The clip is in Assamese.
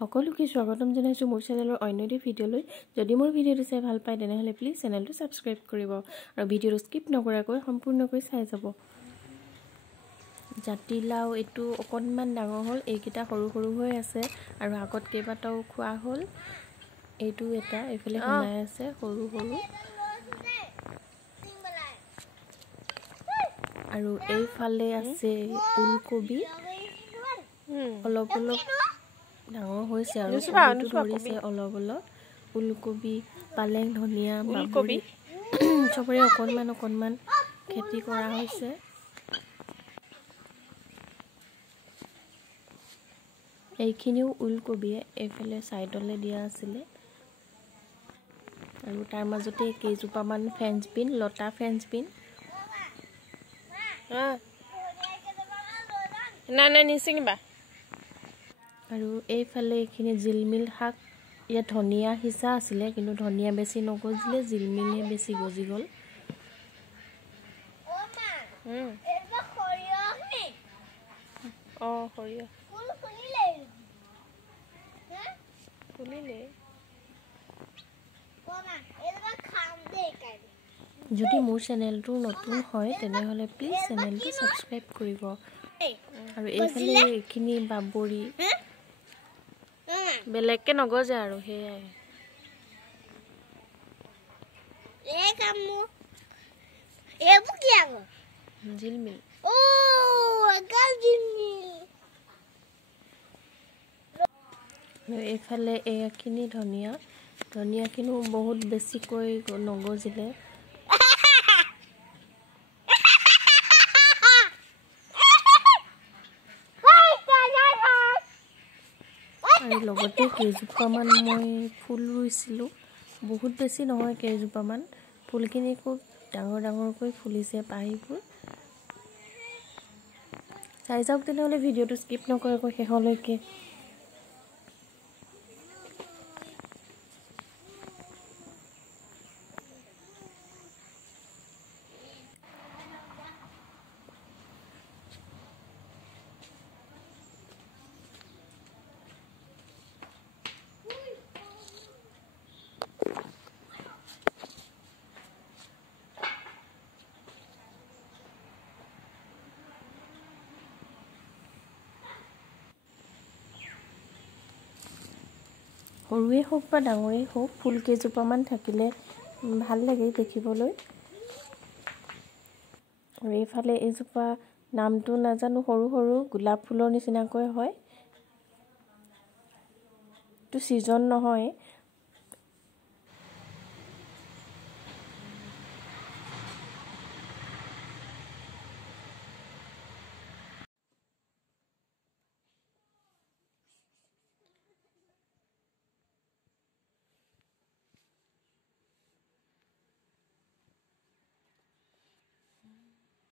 সকলোকে স্বাগতম জনাইছো মোৰ চেনেলৰ অন্য এটি ভিডিঅ'লৈ। যদি মোৰ ভিডিঅ'টো চাই ভাল পায় তেনেহলে প্লিজ চেনেলটো সাবস্ক্ৰাইব কৰিব আৰু ভিডিঅ'টো স্কিপ নকৰাকৈ সম্পূৰ্ণকৈ চাই যাব। জাতিলাও এটো অকনমান ডাঙৰ হ'ল, এইকেইটা সৰু সৰু হৈ আছে আৰু আগত কেইবাটাও খোৱা হ'ল। এইটো এটা এফালে শুনাই আছে সৰু সৰু, আৰু এইফালে আছে ওলকবি অলপ অলপ ডাঙৰ হৈছে আৰু কবিটো ধৰিছে অলপ অলপ। ওলকবি, পালেং, ধনিয়া, বাবৰি চবৰে অকনমান অকনমান খেতি কৰা হৈছে। এইখিনিও ওলকবিয়ে এইফালে সাইডলে দিয়া আছিলে আৰু তাৰ মাজতে কেইজোপামান ফ্ৰেঞ্চ বিন, লতা ফ্ৰেঞ্চ বিন। না নিছিঙিবা। আৰু এইফালে এইখিনি জিলমিল শাক, ইয়াত ধনিয়া সিঁচা আছিলে কিন্তু ধনিয়া বেছি নগজিলে, জিলমিলহে বেছি গজি গ'ল। যদি মোৰ চেনেলটো নতুন হয় তেনেহলে প্লিজ চেনেলটো সাবস্ক্ৰাইব কৰিব। আৰু এইফালে এইখিনি বাবৰি বেলেগকে নগজে আৰু হেয়াই। জিলমিল এইফালে এইখিনি ধনিয়া, ধনিয়াখিনিও বহুত বেছিকৈ নগজিলে। আৰু লগতে কেইজোপামান মই ফুল ৰুইছিলোঁ, বহুত বেছি নহয় কেইজোপামান। ফুলখিনি খুব ডাঙৰ ডাঙৰকৈ ফুলিছে পাহিবোৰ। চাই যাওক তেনেহ'লে ভিডিঅ'টো স্কিপ নকৰাকৈ শেষলৈকে। সৰুৱে হওক বা ডাঙৰেই হওক, ফুল কেইজোপামান থাকিলে ভাল লাগে দেখিবলৈ। আৰু এইফালে এইজোপা নামটো নাজানো, সৰু সৰু গোলাপ ফুলৰ নিচিনাকৈ হয়। এইটো ছিজন নহয়,